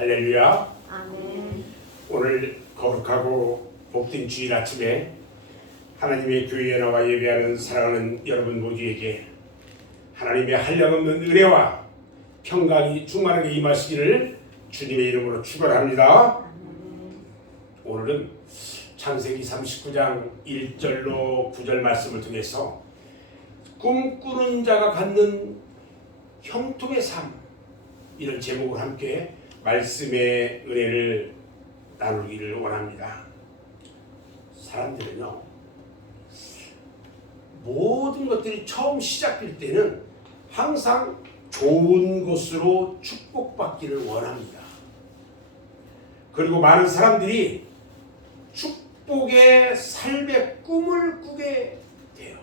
할렐루야. 아멘. 오늘 거룩하고 복된 주일 아침에 하나님의 교회에 나와 예배하는 사랑하는 여러분 모두에게 하나님의 한량없는 은혜와 평강이 충만하게 임하시기를 주님의 이름으로 축원합니다. 오늘은 창세기 39장 1절로 9절 말씀을 통해서 꿈꾸는 자가 갖는 형통의 삶, 이런 제목을 함께 말씀의 은혜를 나누기를 원합니다. 사람들은요, 모든 것들이 처음 시작될 때는 항상 좋은 것으로 축복받기를 원합니다. 그리고 많은 사람들이 축복의 삶의 꿈을 꾸게 돼요.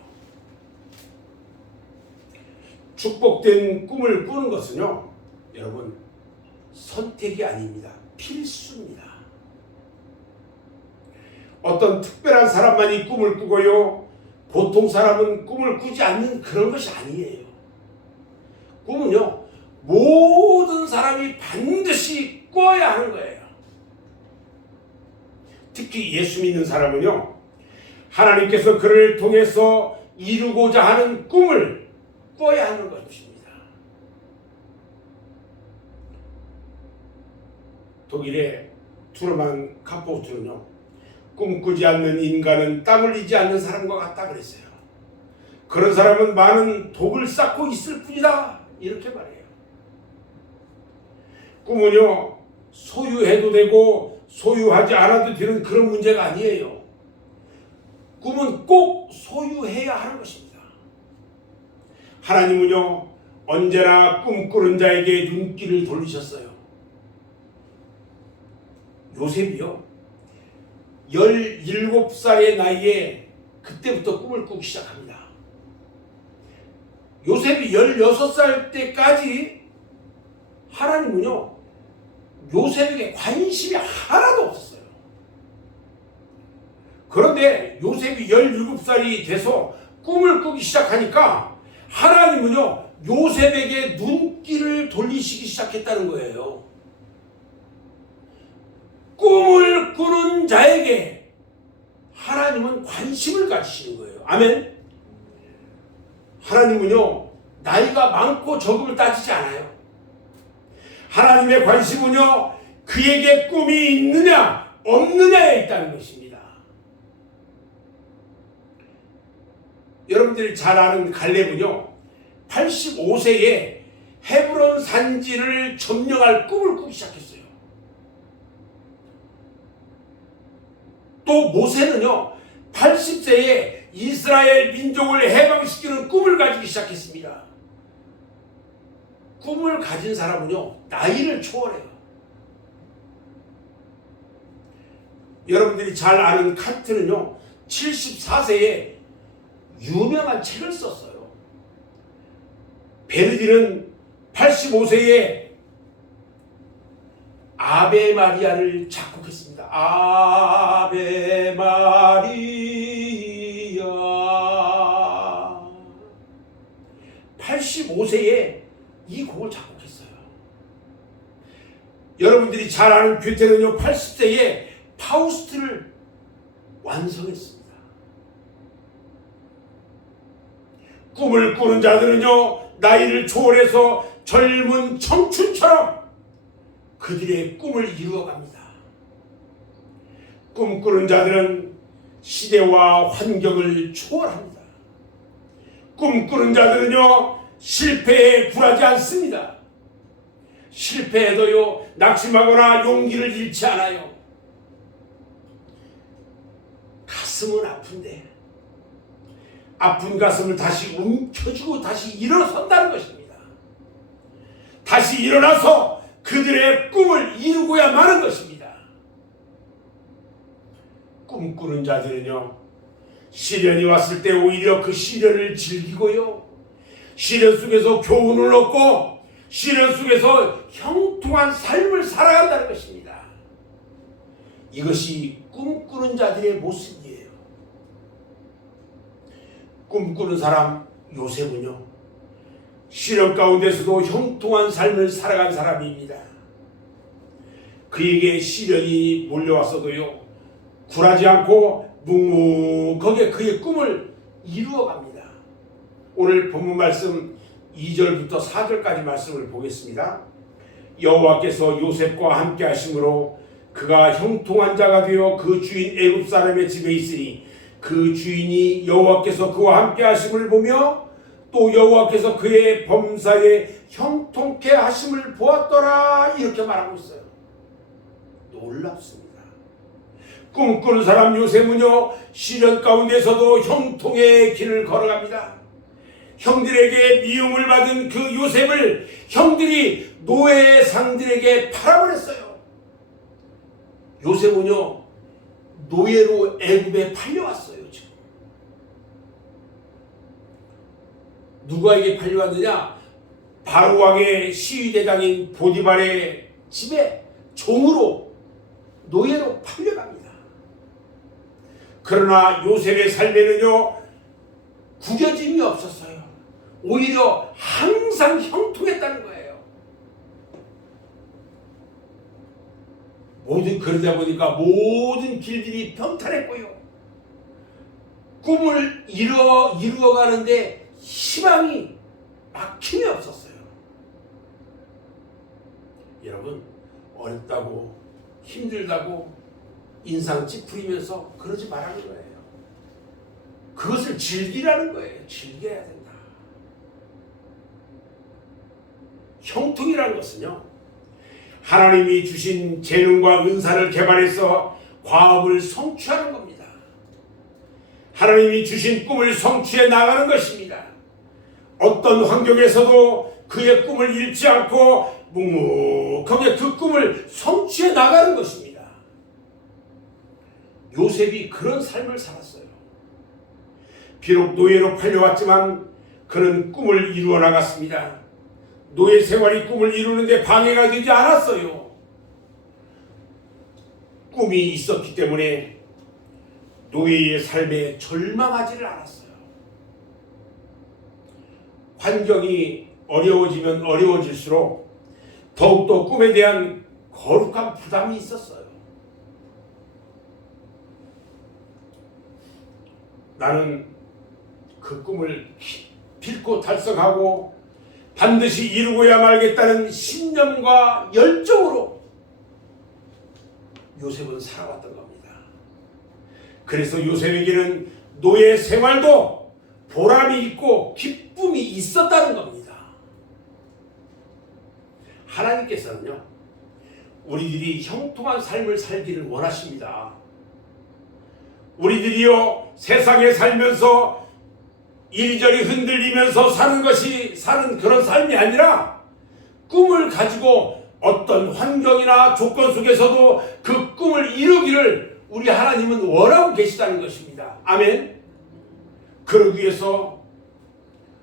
축복된 꿈을 꾸는 것은요, 여러분, 선택이 아닙니다. 필수입니다. 어떤 특별한 사람만이 꿈을 꾸고요, 보통 사람은 꿈을 꾸지 않는 그런 것이 아니에요. 꿈은요, 모든 사람이 반드시 꿔야 하는 거예요. 특히 예수 믿는 사람은요, 하나님께서 그를 통해서 이루고자 하는 꿈을 꿔야 하는 것입니다. 독일의 투르만 카포트는요, 꿈꾸지 않는 인간은 땀 흘리지 않는 사람과 같다 그랬어요. 그런 사람은 많은 독을 쌓고 있을 뿐이다, 이렇게 말해요. 꿈은요, 소유해도 되고 소유하지 않아도 되는 그런 문제가 아니에요. 꿈은 꼭 소유해야 하는 것입니다. 하나님은요, 언제나 꿈꾸는 자에게 눈길을 돌리셨어요. 요셉이요, 17살의 나이에 그때부터 꿈을 꾸기 시작합니다. 요셉이 16살 때까지 하나님은요, 요셉에게 관심이 하나도 없었어요. 그런데 요셉이 17살이 돼서 꿈을 꾸기 시작하니까 하나님은요, 요셉에게 눈길을 돌리시기 시작했다는 거예요. 꿈을 꾸는 자에게 하나님은 관심을 가지시는 거예요. 아멘. 하나님은요, 나이가 많고 적음을 따지지 않아요. 하나님의 관심은요, 그에게 꿈이 있느냐 없느냐에 있다는 것입니다. 여러분들이 잘 아는 갈렙은요, 85세에 헤브론 산지를 점령할 꿈을 꾸기 시작했어요. 또 모세는요, 80세에 이스라엘 민족을 해방시키는 꿈을 가지기 시작했습니다. 꿈을 가진 사람은요, 나이를 초월해요. 여러분들이 잘 아는 칸트는요, 74세에 유명한 책을 썼어요. 베르디는 85세에 아베 마리아를 작곡했습니다. 아베 마리아. 85세에 이 곡을 작곡했어요. 여러분들이 잘 아는 괴테는요, 80세에 파우스트를 완성했습니다. 꿈을 꾸는 자들은요, 나이를 초월해서 젊은 청춘처럼 그들의 꿈을 이루어갑니다. 꿈꾸는 자들은 시대와 환경을 초월합니다. 꿈꾸는 자들은요, 실패에 굴하지 않습니다. 실패해도요, 낙심하거나 용기를 잃지 않아요. 가슴은 아픈데 아픈 가슴을 다시 움켜쥐고 다시 일어선다는 것입니다. 다시 일어나서 그들의 꿈을 이루고야 마는 것입니다. 꿈꾸는 자들은요, 시련이 왔을 때 오히려 그 시련을 즐기고요, 시련 속에서 교훈을 얻고 시련 속에서 형통한 삶을 살아간다는 것입니다. 이것이 꿈꾸는 자들의 모습이에요. 꿈꾸는 사람 요셉은요, 시련 가운데서도 형통한 삶을 살아간 사람입니다. 그에게 시련이 몰려왔어도요, 굴하지 않고 묵묵하게 그의 꿈을 이루어갑니다. 오늘 본문 말씀 2절부터 4절까지 말씀을 보겠습니다. 여호와께서 요셉과 함께 하심으로 그가 형통한 자가 되어 그 주인 애굽 사람의 집에 있으니 그 주인이 여호와께서 그와 함께 하심을 보며 또 여호와께서 그의 범사에 형통케 하심을 보았더라. 이렇게 말하고 있어요. 놀랍습니다. 꿈꾸는 사람 요셉은요, 시련 가운데서도 형통의 길을 걸어갑니다. 형들에게 미움을 받은 그 요셉을 형들이 노예 상들에게 팔아버렸어요. 요셉은요, 노예로 애굽에 팔려왔어요. 지금 누구에게 팔려왔느냐? 바로 왕의 시위대장인 보디발의 집에 종으로, 노예로 팔려갑니다. 그러나 요셉의 삶에는요, 구겨짐이 없었어요. 오히려 항상 형통했다는 거예요. 그러다 보니까 모든 길들이 평탄했고요, 꿈을 이루어가는데 희망이 막힘이 없었어요. 여러분, 어렵다고 힘들다고 인상 찌푸리면서 그러지 말라는 거예요. 그것을 즐기라는 거예요. 즐겨야 된다. 형통이라는 것은요, 하나님이 주신 재능과 은사를 개발해서 과업을 성취하는 겁니다. 하나님이 주신 꿈을 성취해 나가는 것입니다. 어떤 환경에서도 그의 꿈을 잃지 않고 묵묵하게 그 꿈을 성취해 나가는 것입니다. 요셉이 그런 삶을 살았어요. 비록 노예로 팔려왔지만 그는 꿈을 이루어 나갔습니다. 노예 생활이 꿈을 이루는데 방해가 되지 않았어요. 꿈이 있었기 때문에 노예의 삶에 절망하지를 않았어요. 환경이 어려워지면 어려워질수록 더욱더 꿈에 대한 거룩한 부담이 있었어요. 나는 그 꿈을 필코 달성하고 반드시 이루고야 말겠다는 신념과 열정으로 요셉은 살아왔던 겁니다. 그래서 요셉에게는 노예 생활도 보람이 있고 기쁨이 있었다는 겁니다. 하나님께서는요, 우리들이 형통한 삶을 살기를 원하십니다. 우리들이요, 세상에 살면서 이리저리 흔들리면서 사는 그런 삶이 아니라 꿈을 가지고 어떤 환경이나 조건 속에서도 그 꿈을 이루기를 우리 하나님은 원하고 계시다는 것입니다. 아멘. 그러기 위해서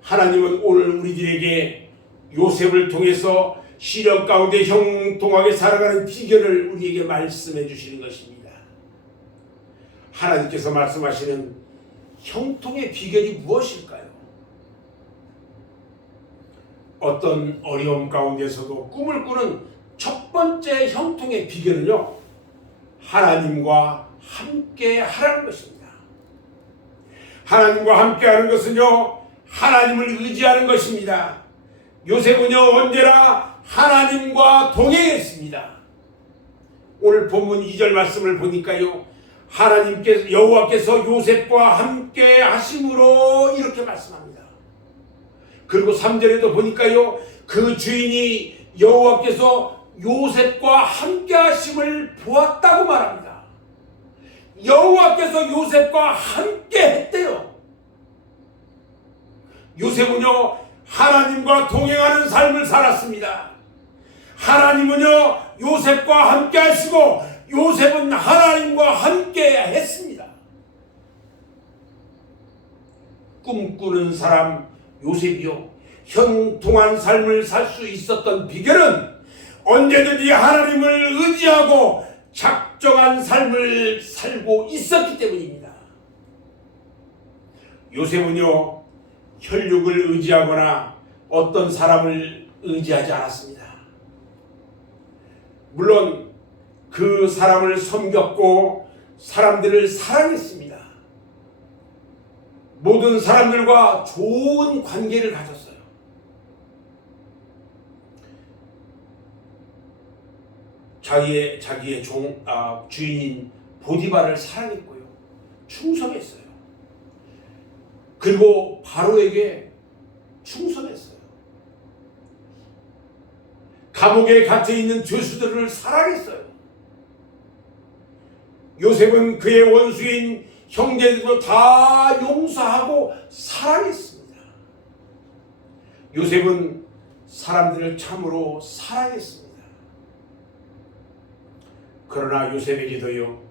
하나님은 오늘 우리들에게 요셉을 통해서 시련 가운데 형통하게 살아가는 비결을 우리에게 말씀해 주시는 것입니다. 하나님께서 말씀하시는 형통의 비결이 무엇일까요? 어떤 어려움 가운데서도 꿈을 꾸는 첫 번째 형통의 비결은요, 하나님과 함께 하라는 것입니다. 하나님과 함께 하는 것은요, 하나님을 의지하는 것입니다. 요셉은요, 언제나 하나님과 동행했습니다. 오늘 본문 2절 말씀을 보니까요, 하나님께서, 여호와께서 요셉과 함께 하심으로 이렇게 말씀합니다. 그리고 3절에도 보니까요, 그 주인이 여호와께서 요셉과 함께 하심을 보았다고 말합니다. 여호와께서 요셉과 함께 했대요. 요셉은요, 하나님과 동행하는 삶을 살았습니다. 하나님은요, 요셉과 함께 하시고 요셉은 하나님과 함께 했습니다. 꿈꾸는 사람 요셉이요, 형통한 삶을 살 수 있었던 비결은 언제든지 하나님을 의지하고 작정한 삶을 살고 있었기 때문입니다. 요셉은요, 혈육을 의지하거나 어떤 사람을 의지하지 않았습니다. 물론 그 사람을 섬겼고 사람들을 사랑했습니다. 모든 사람들과 좋은 관계를 가졌어요. 자기의 주인인 보디발을 사랑했고요. 충성했어요. 그리고 바로에게 충성했어요. 감옥에 갇혀있는 죄수들을 사랑했어요. 요셉은 그의 원수인 형제들도 다 용서하고 사랑했습니다. 요셉은 사람들을 참으로 사랑했습니다. 그러나 요셉에게도요,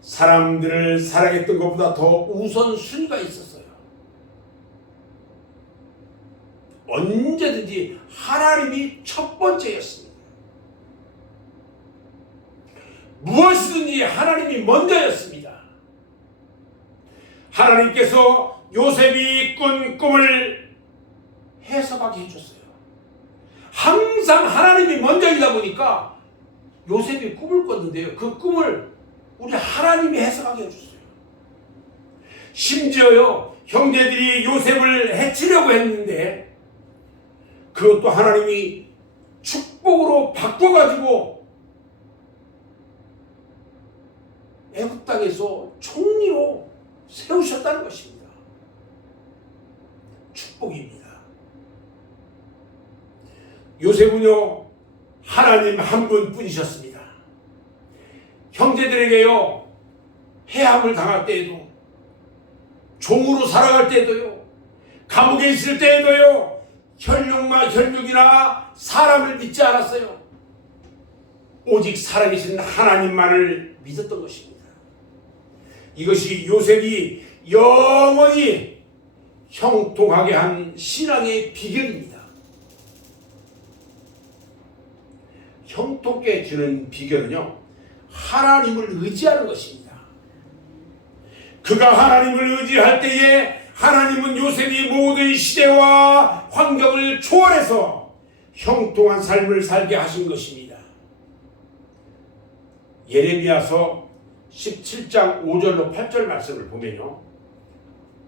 사람들을 사랑했던 것보다 더 우선순위가 있었어요. 언제든지 하나님이 첫 번째였습니다. 무엇이든지 하나님이 먼저였습니다. 하나님께서 요셉이 꾼 꿈을 해석하게 해줬어요. 항상 하나님이 먼저이다 보니까 요셉이 꿈을 꿨는데요, 그 꿈을 우리 하나님이 해석하게 해줬어요. 심지어요, 형제들이 요셉을 해치려고 했는데 그것도 하나님이 축복으로 바꿔가지고 애굽 땅에서 총리로 세우셨다는 것입니다. 축복입니다. 요셉은요, 하나님 한 분뿐이셨습니다. 형제들에게요, 해함을 당할 때에도, 종으로 살아갈 때에도요, 감옥에 있을 때에도요, 혈육이나 사람을 믿지 않았어요. 오직 살아계신 하나님만을 믿었던 것입니다. 이것이 요셉이 영원히 형통하게 한 신앙의 비결입니다. 형통게 해주는 비결은요, 하나님을 의지하는 것입니다. 그가 하나님을 의지할 때에 하나님은 요셉이 모든 시대와 환경을 초월해서 형통한 삶을 살게 하신 것입니다. 예레미야서 17장 5절로 8절 말씀을 보면요,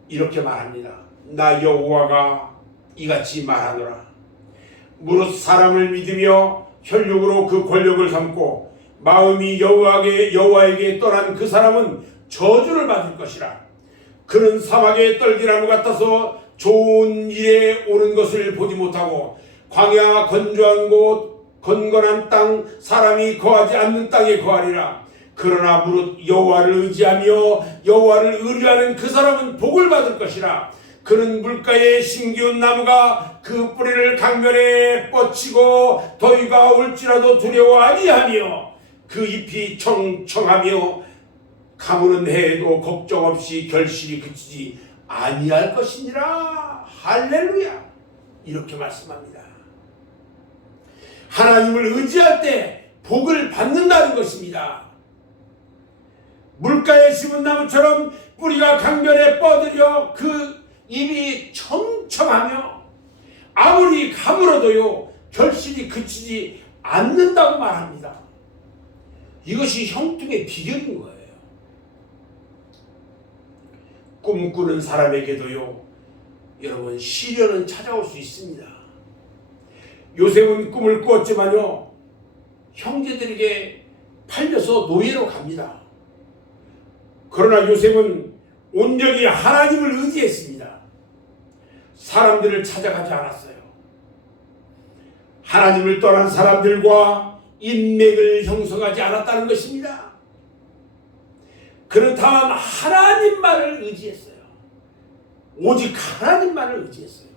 이렇게 말합니다. 나 여호와가 이같이 말하노라. 무릇 사람을 믿으며 혈육으로 그 권력을 삼고 마음이 여호와에게 떠난 그 사람은 저주를 받을 것이라. 그는 사막의 떨기나무 같아서 좋은 일에 오는 것을 보지 못하고 광야 건조한 곳 건건한 땅 사람이 거하지 않는 땅에 거하리라. 그러나 무릇 여호와를 의지하며 여호와를 의뢰하는 그 사람은 복을 받을 것이라. 그는 물가에 심기운 나무가 그 뿌리를 강변에 뻗치고 더위가 올지라도 두려워 아니하며 그 잎이 청청하며 가무는 해에도 걱정 없이 결실이 그치지 아니할 것이니라. 할렐루야. 이렇게 말씀합니다. 하나님을 의지할 때 복을 받는다는 것입니다. 물가에 심은 나무처럼 뿌리가 강변에 뻗으려 그 잎이 청청하며 아무리 가물어도요 결실이 그치지 않는다고 말합니다. 이것이 형통의 비결인 거예요. 꿈꾸는 사람에게도요, 여러분, 시련은 찾아올 수 있습니다. 요셉은 꿈을 꾸었지만요, 형제들에게 팔려서 노예로 갑니다. 그러나 요셉은 온전히 하나님을 의지했습니다. 사람들을 찾아가지 않았어요. 하나님을 떠난 사람들과 인맥을 형성하지 않았다는 것입니다. 그는 다만 하나님만을 의지했어요. 오직 하나님만을 의지했어요.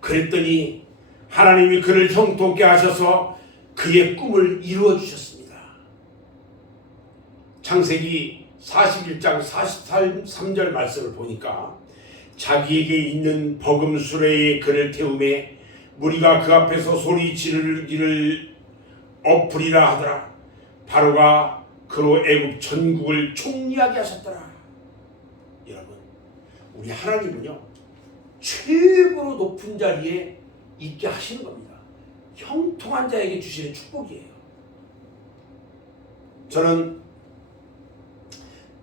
그랬더니 하나님이 그를 형통케 하셔서 그의 꿈을 이루어 주셨습니다. 창세기 41장 43절 말씀을 보니까 자기에게 있는 버금 수레에 그를 태우매 무리가 그 앞에서 소리 지르기를 엎으리라 하더라. 바로가 그로 애굽 전국을 총리하게 하셨더라. 여러분, 우리 하나님은요, 최고로 높은 자리에 있게 하시는 겁니다. 형통한 자에게 주시는 축복이에요. 저는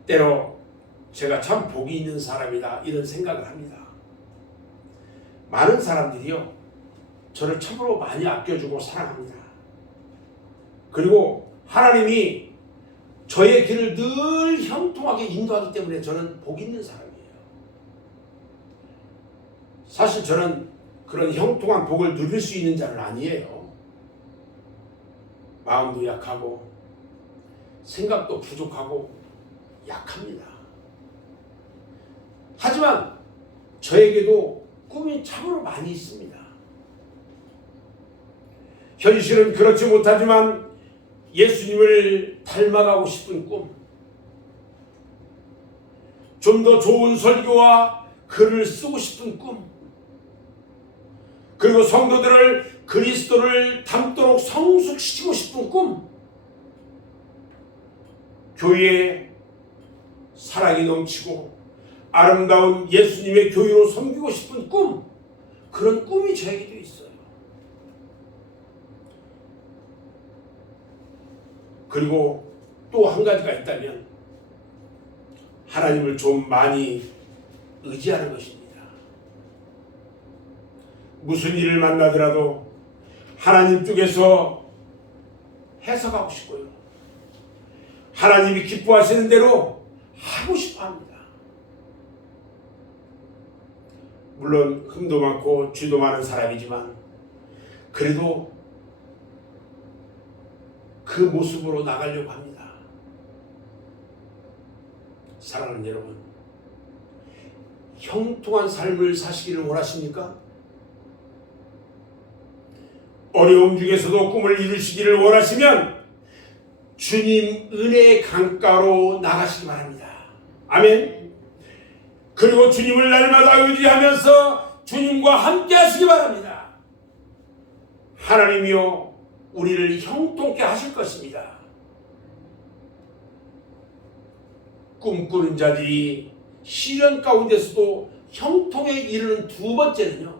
때로 제가 참 복이 있는 사람이다 이런 생각을 합니다. 많은 사람들이요 저를 참으로 많이 아껴주고 사랑합니다. 그리고 하나님이 저의 길을 늘 형통하게 인도하기 때문에 저는 복 있는 사람이에요. 사실 저는 그런 형통한 복을 누릴 수 있는 자는 아니에요. 마음도 약하고 생각도 부족하고 약합니다. 하지만 저에게도 꿈이 참으로 많이 있습니다. 현실은 그렇지 못하지만 예수님을 닮아가고 싶은 꿈, 좀 더 좋은 설교와 글을 쓰고 싶은 꿈, 그리고 성도들을 그리스도를 닮도록 성숙시키고 싶은 꿈, 교회에 사랑이 넘치고 아름다운 예수님의 교회로 섬기고 싶은 꿈, 그런 꿈이 저에게도 있어요. 그리고 또 한 가지가 있다면 하나님을 좀 많이 의지하는 것입니다. 무슨 일을 만나더라도 하나님 쪽에서 해석하고 싶고요. 하나님이 기뻐하시는 대로 하고 싶어 합니다. 물론 흠도 많고 죄도 많은 사람이지만 그래도 그 모습으로 나가려고 합니다. 사랑하는 여러분, 형통한 삶을 사시기를 원하십니까? 어려움 중에서도 꿈을 이루시기를 원하시면 주님 은혜의 강가로 나가시기 바랍니다. 아멘. 그리고 주님을 날마다 의지하면서 주님과 함께 하시기 바랍니다. 하나님이요 우리를 형통케 하실 것입니다. 꿈꾸는 자들이 시련 가운데서도 형통에 이르는 두 번째는요,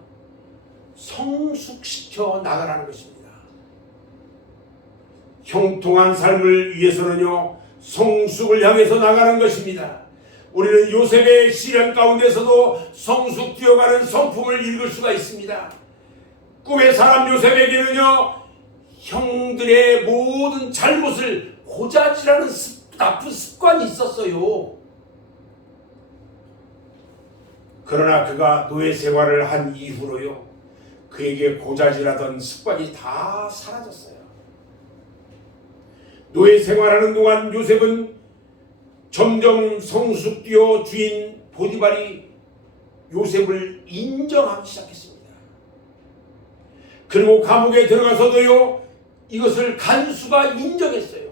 성숙시켜 나가라는 것입니다. 형통한 삶을 위해서는요, 성숙을 향해서 나가는 것입니다. 우리는 요셉의 시련 가운데서도 성숙되어가는 성품을 읽을 수가 있습니다. 꿈의 사람 요셉에게는요, 형들의 모든 잘못을 고자질하는 나쁜 습관이 있었어요. 그러나 그가 노예 생활을 한 이후로요, 그에게 고자질하던 습관이 다 사라졌어요. 노예 생활하는 동안 요셉은 점점 성숙되어 주인 보디발이 요셉을 인정하기 시작했습니다. 그리고 감옥에 들어가서도요, 이것을 간수가 인정했어요.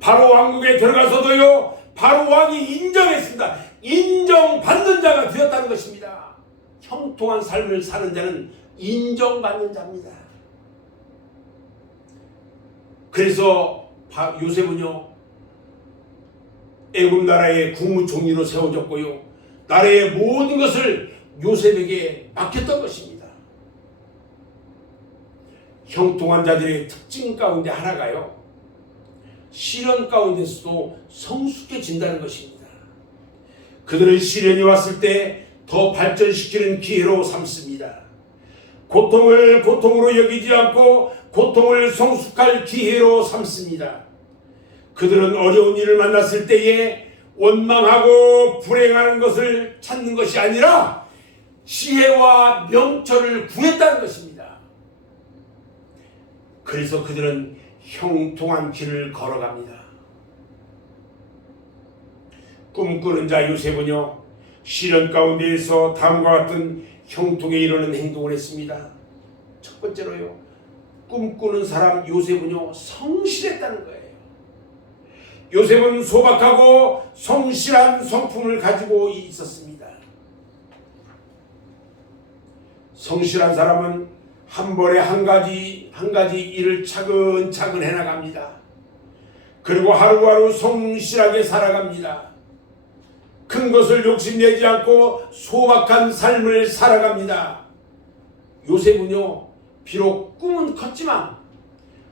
바로 왕국에 들어가서도요, 바로 왕이 인정했습니다. 인정받는 자가 되었다는 것입니다. 형통한 삶을 사는 자는 인정받는 자입니다. 그래서 요셉은요, 애굽 나라의 국무총리로 세워졌고요, 나라의 모든 것을 요셉에게 맡겼던 것입니다. 형통한 자들의 특징 가운데 하나가요, 시련 가운데서도 성숙해진다는 것입니다. 그들은 시련이 왔을 때 더 발전시키는 기회로 삼습니다. 고통을 고통으로 여기지 않고 고통을 성숙할 기회로 삼습니다. 그들은 어려운 일을 만났을 때에 원망하고 불행하는 것을 찾는 것이 아니라 지혜와 명철을 구했다는 것입니다. 그래서 그들은 형통한 길을 걸어갑니다. 꿈꾸는 자 요셉은요, 시련 가운데에서 다음과 같은 형통에 이르는 행동을 했습니다. 첫 번째로요, 꿈꾸는 사람 요셉은요, 성실했다는 거예요. 요셉은 소박하고 성실한 성품을 가지고 있었습니다. 성실한 사람은 한 번에 한 가지 일을 차근차근 해나갑니다. 그리고 하루하루 성실하게 살아갑니다. 큰 것을 욕심내지 않고 소박한 삶을 살아갑니다. 요셉은요, 비록 꿈은 컸지만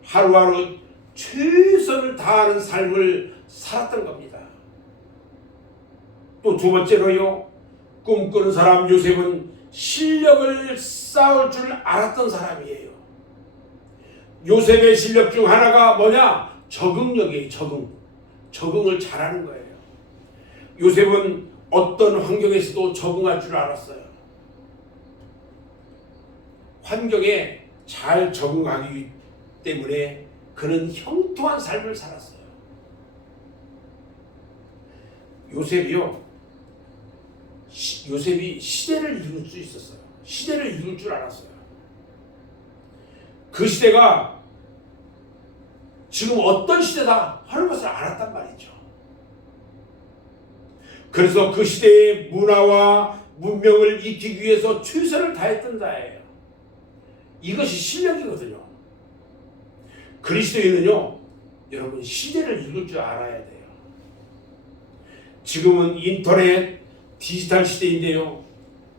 하루하루 최선을 다하는 삶을 살았던 겁니다. 또 두 번째로요, 꿈꾸는 사람 요셉은 실력을 쌓을 줄 알았던 사람이에요. 요셉의 실력 중 하나가 뭐냐? 적응력이에요. 적응을 잘하는 거예요. 요셉은 어떤 환경에서도 적응할 줄 알았어요. 환경에 잘 적응하기 때문에 그는 형통한 삶을 살았어요. 요셉이 시대를 이룰 수 있었어요. 시대를 이룰 줄 알았어요. 그 시대가 지금 어떤 시대다 하는 것을 알았단 말이죠. 그래서 그 시대의 문화와 문명을 익히기 위해서 최선을 다했던 자예요. 이것이 실력이거든요. 그리스도인은요, 여러분 시대를 읽을 줄 알아야 돼요. 지금은 인터넷, 디지털 시대인데요.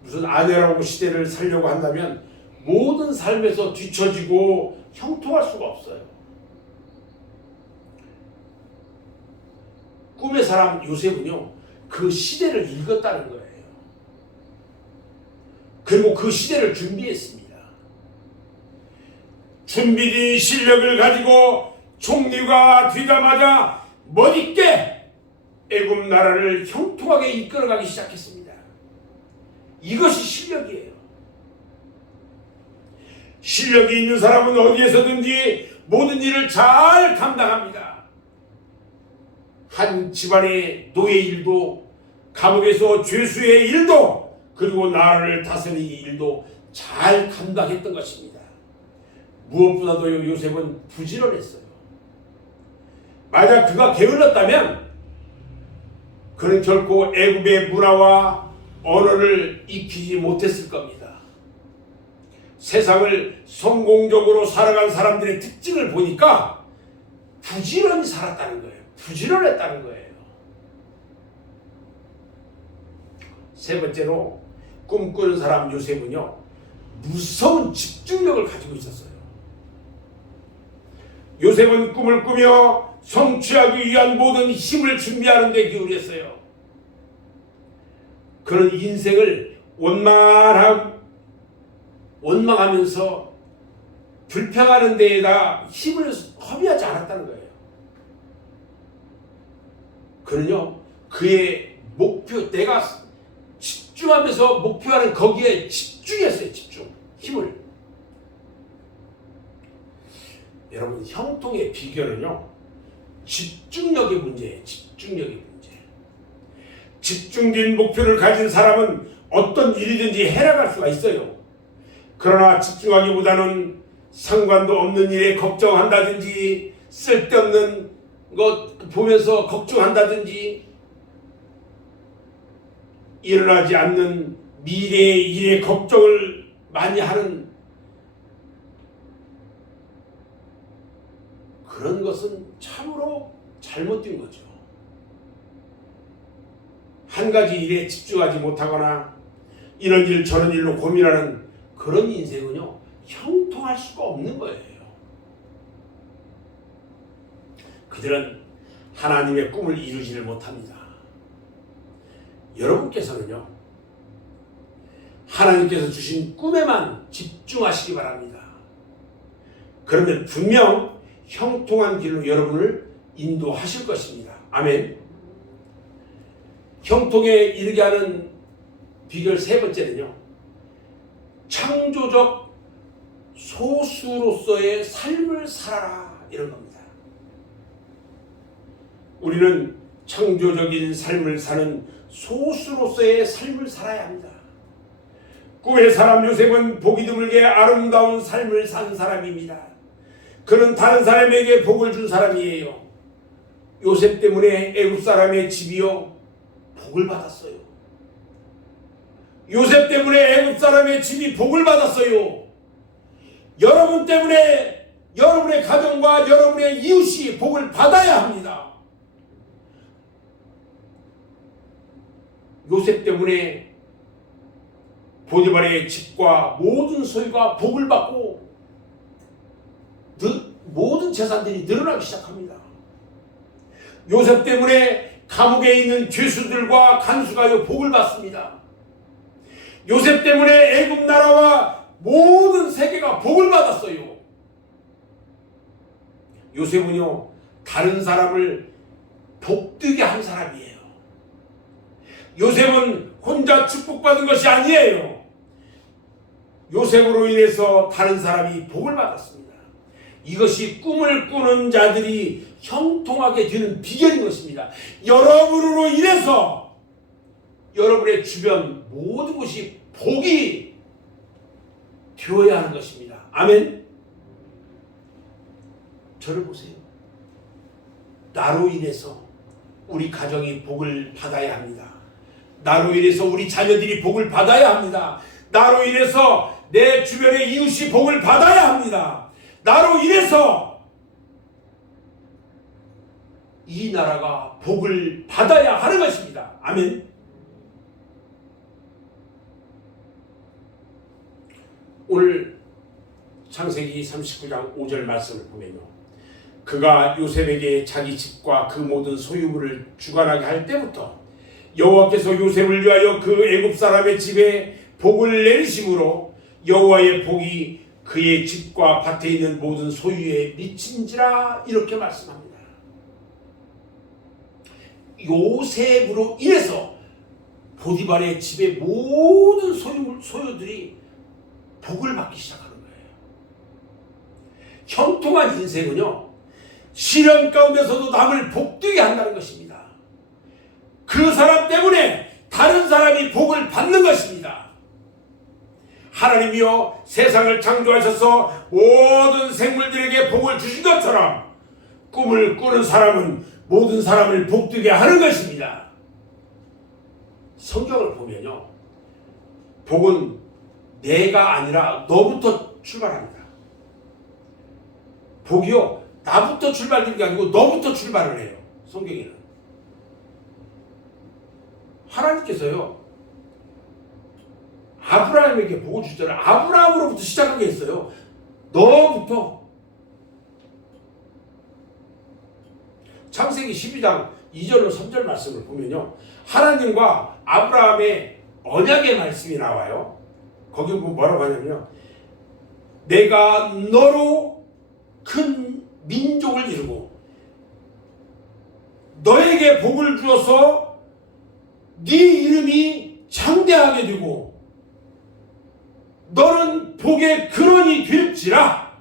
무슨 아날로그 시대를 살려고 한다면 모든 삶에서 뒤처지고 형통할 수가 없어요. 꿈의 사람 요셉은요, 그 시대를 읽었다는 거예요. 그리고 그 시대를 준비했습니다. 준비된 실력을 가지고 총리가 되자마자 멋있게 애굽 나라를 형통하게 이끌어가기 시작했습니다. 이것이 실력이에요. 실력이 있는 사람은 어디에서든지 모든 일을 잘 감당합니다. 한 집안의 노예 일도, 감옥에서 죄수의 일도, 그리고 나라를 다스리는 일도 잘 감당했던 것입니다. 무엇보다도 요셉은 부지런했어요. 만약 그가 게을렀다면 그는 결코 애굽의 문화와 언어를 익히지 못했을 겁니다. 세상을 성공적으로 살아간 사람들의 특징을 보니까 부지런히 살았다는 거예요. 부지런했다는 거예요. 세 번째로 꿈꾸는 사람 요셉은요, 무서운 집중력을 가지고 있었어요. 요셉은 꿈을 꾸며 성취하기 위한 모든 힘을 준비하는 데 기울였어요. 그는 인생을 원망하면서 불평하는 데에다 힘을 허비하지 않았다는 거예요. 그는요, 그의 목표, 내가 집중하면서 목표하는 거기에 집중했어요. 힘을. 여러분, 형통의 비결은요, 집중력의 문제예요. 집중력의 문제. 집중된 목표를 가진 사람은 어떤 일이든지 해나갈 수가 있어요. 그러나 집중하기보다는 상관도 없는 일에 걱정한다든지, 쓸데없는 것 보면서 걱정한다든지, 일어나지 않는 미래의 일에 걱정을 많이 하는 그런 것은 참으로 잘못된 거죠. 한 가지 일에 집중하지 못하거나 이런 일 저런 일로 고민하는 그런 인생은요, 형통할 수가 없는 거예요. 그들은 하나님의 꿈을 이루지를 못합니다. 여러분께서는요, 하나님께서 주신 꿈에만 집중하시기 바랍니다. 그러면 분명 형통한 길로 여러분을 인도하실 것입니다. 아멘. 형통에 이르게 하는 비결 세 번째는요, 창조적 소수로서의 삶을 살아라, 이런 겁니다. 우리는 창조적인 삶을 사는 소수로서의 삶을 살아야 합니다. 꿈의 사람 요셉은 보기 드물게 아름다운 삶을 산 사람입니다. 그는 다른 사람에게 복을 준 사람이에요. 요셉 때문에 애굽 사람의 집이요, 복을 받았어요. 요셉 때문에 애굽 사람의 집이 복을 받았어요. 여러분 때문에 여러분의 가정과 여러분의 이웃이 복을 받아야 합니다. 요셉 때문에 보디발의 집과 모든 소유가 복을 받고 모든 모든 재산들이 늘어나기 시작합니다. 요셉 때문에 감옥에 있는 죄수들과 간수가 복을 받습니다. 요셉 때문에 애굽 나라와 모든 세계가 복을 받았어요. 요셉은요, 다른 사람을 복되게 한 사람이에요. 요셉은 혼자 축복받은 것이 아니에요. 요셉으로 인해서 다른 사람이 복을 받았습니다. 이것이 꿈을 꾸는 자들이 형통하게 되는 비결인 것입니다. 여러분으로 인해서 여러분의 주변 모든 것이 복이 되어야 하는 것입니다. 아멘. 저를 보세요. 나로 인해서 우리 가정이 복을 받아야 합니다. 나로 인해서 우리 자녀들이 복을 받아야 합니다. 나로 인해서 내 주변의 이웃이 복을 받아야 합니다. 나로 인해서 이 나라가 복을 받아야 하는 것입니다. 아멘. 오늘 창세기 39장 5절 말씀을 보면요, 그가 요셉에게 자기 집과 그 모든 소유물을 주관하게 할 때부터 여호와께서 요셉을 위하여 그 애굽 사람의 집에 복을 내리심으로 여호와의 복이 그의 집과 밭에 있는 모든 소유에 미친지라, 이렇게 말씀합니다. 요셉으로 인해서 보디발의 집의 모든 소유들이 복을 받기 시작하는 거예요. 형통한 인생은요, 시련 가운데서도 남을 복되게 한다는 것입니다. 그 사람 때문에 다른 사람이 복을 받는 것입니다. 하나님이여 세상을 창조하셔서 모든 생물들에게 복을 주신 것처럼 꿈을 꾸는 사람은 모든 사람을 복되게 하는 것입니다. 성경을 보면요, 복은 내가 아니라 너부터 출발합니다. 복이요, 나부터 출발되는 게 아니고 너부터 출발을 해요. 성경에는 하나님께서요, 아브라함에게 복을 주잖아요. 아브라함으로부터 시작하게 했어요. 너부터. 창세기 12장 2절로 3절 말씀을 보면요, 하나님과 아브라함의 언약의 말씀이 나와요. 거기 보면 뭐라고 하냐면요, 내가 너로 큰 민족을 이루고 너에게 복을 주어서 네 이름이 창대하게 되고 너는 복의 근원이 될지라.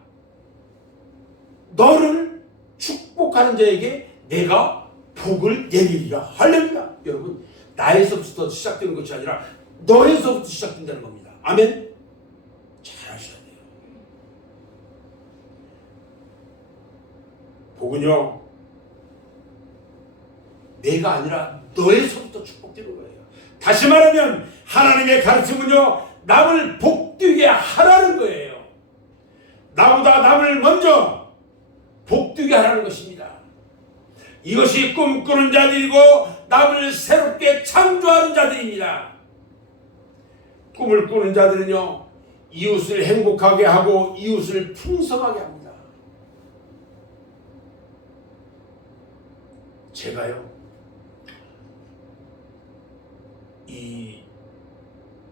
너를 축복하는 자에게 내가 복을 내리리라. 할렐루야. 여러분, 나에서부터 시작되는 것이 아니라 너에서부터 시작된다는 겁니다. 아멘. 잘 하셔야 돼요. 복은요, 내가 아니라 너에서부터 축복되는 거예요. 다시 말하면 하나님의 가르침은요, 남을 복되게 하라는 거예요. 나보다 남을 먼저 복되게 하라는 것입니다. 이것이 꿈꾸는 자들이고 남을 새롭게 창조하는 자들입니다. 꿈을 꾸는 자들은요, 이웃을 행복하게 하고 이웃을 풍성하게 합니다. 제가요, 이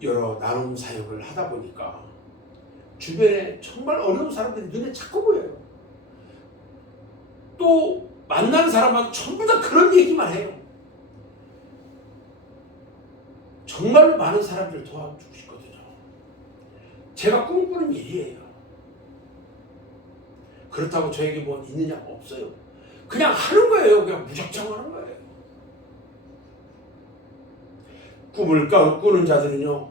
여러 나눔 사역을 하다 보니까 주변에 정말 어려운 사람들이 눈에 자꾸 보여요. 또 만나는 사람마다 전부 다 그런 얘기만 해요. 정말로 많은 사람들을 도와주고 싶거든요. 제가 꿈꾸는 일이에요. 그렇다고 저에게 뭐 있느냐? 없어요. 그냥 하는 거예요. 그냥 무작정 하는 거예요. 꿈을 꾸는 자들은요,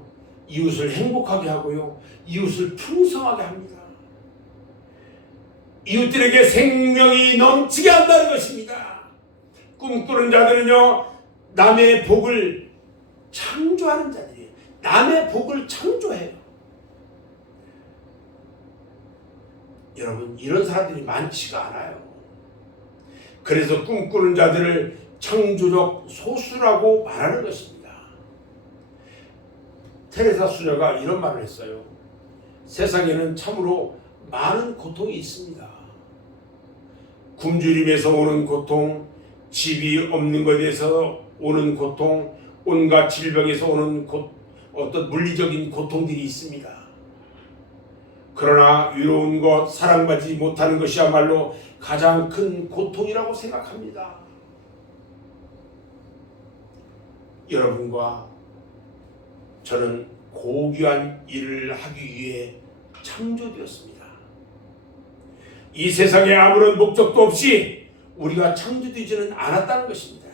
이웃을 행복하게 하고요, 이웃을 풍성하게 합니다. 이웃들에게 생명이 넘치게 한다는 것입니다. 꿈꾸는 자들은요, 남의 복을 창조하는 자들이에요. 남의 복을 창조해요. 여러분, 이런 사람들이 많지가 않아요. 그래서 꿈꾸는 자들을 창조적 소수라고 말하는 것입니다. 테레사 수녀가 이런 말을 했어요. 세상에는 참으로 많은 고통이 있습니다. 굶주림에서 오는 고통, 집이 없는 것에서 오는 고통, 온갖 질병에서 오는 어떤 물리적인 고통들이 있습니다. 그러나 위로운 것, 사랑받지 못하는 것이야말로 가장 큰 고통이라고 생각합니다. 여러분과 저는 고귀한 일을 하기 위해 창조되었습니다. 이 세상에 아무런 목적도 없이 우리가 창조되지는 않았다는 것입니다.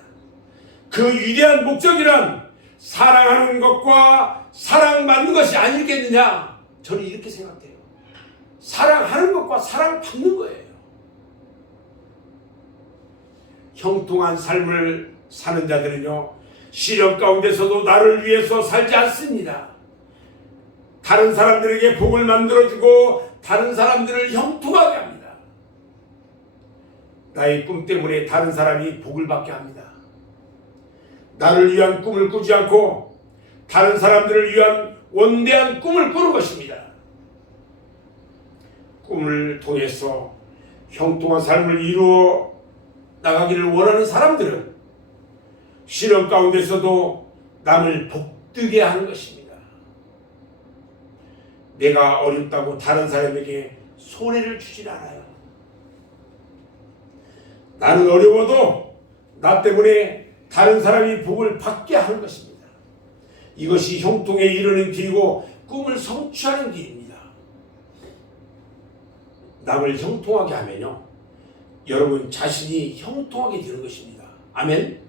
그 위대한 목적이란 사랑하는 것과 사랑받는 것이 아니겠느냐? 저는 이렇게 생각해요. 사랑하는 것과 사랑받는 거예요. 형통한 삶을 사는 자들은요, 시련 가운데서도 나를 위해서 살지 않습니다. 다른 사람들에게 복을 만들어주고 다른 사람들을 형통하게 합니다. 나의 꿈 때문에 다른 사람이 복을 받게 합니다. 나를 위한 꿈을 꾸지 않고 다른 사람들을 위한 원대한 꿈을 꾸는 것입니다. 꿈을 통해서 형통한 삶을 이루어 나가기를 원하는 사람들은 시련 가운데서도 남을 복되게 하는 것입니다. 내가 어렵다고 다른 사람에게 손해를 주질 않아요. 나는 어려워도 나 때문에 다른 사람이 복을 받게 하는 것입니다. 이것이 형통에 이르는 길이고 꿈을 성취하는 길입니다. 남을 형통하게 하면요, 여러분 자신이 형통하게 되는 것입니다. 아멘.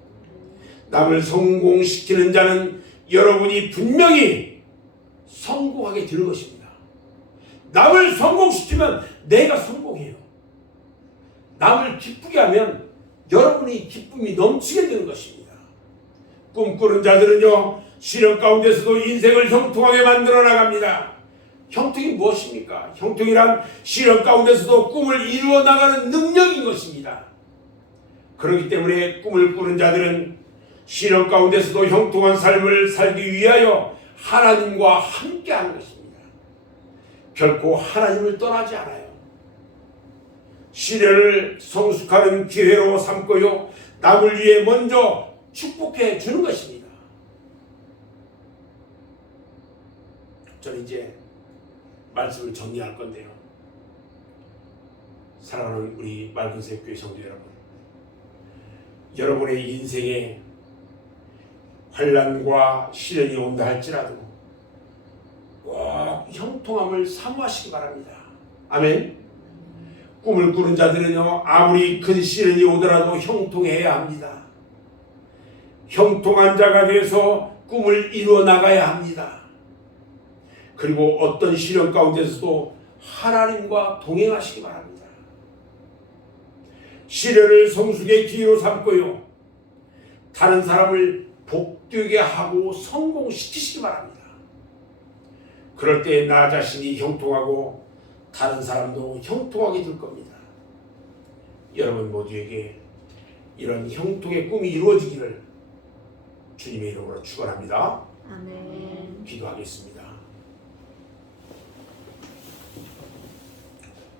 남을 성공시키는 자는 여러분이 분명히 성공하게 되는 것입니다. 남을 성공시키면 내가 성공해요. 남을 기쁘게 하면 여러분이 기쁨이 넘치게 되는 것입니다. 꿈꾸는 자들은요, 시련 가운데서도 인생을 형통하게 만들어 나갑니다. 형통이 무엇입니까? 형통이란 시련 가운데서도 꿈을 이루어 나가는 능력인 것입니다. 그렇기 때문에 꿈을 꾸는 자들은 시련 가운데서도 형통한 삶을 살기 위하여 하나님과 함께 하는 것입니다. 결코 하나님을 떠나지 않아요. 시련을 성숙하는 기회로 삼고요, 남을 위해 먼저 축복해 주는 것입니다. 저는 이제 말씀을 정리할 건데요. 사랑하는 우리 맑은새 교회 성도 여러분, 여러분의 인생에 환난과 시련이 온다 할지라도 꼭 형통함을 사모하시기 바랍니다. 아멘. 꿈을 꾸는 자들은요, 아무리 큰 시련이 오더라도 형통해야 합니다. 형통한 자가 되어서 꿈을 이루어 나가야 합니다. 그리고 어떤 시련 가운데서도 하나님과 동행하시기 바랍니다. 시련을 성숙의 기회로 삼고요, 다른 사람을 복되게 하고 성공시키시기 바랍니다. 그럴 때 나 자신이 형통하고 다른 사람도 형통하게 될 겁니다. 여러분 모두에게 이런 형통의 꿈이 이루어지기를 주님의 이름으로 축원합니다. 아멘. 기도하겠습니다.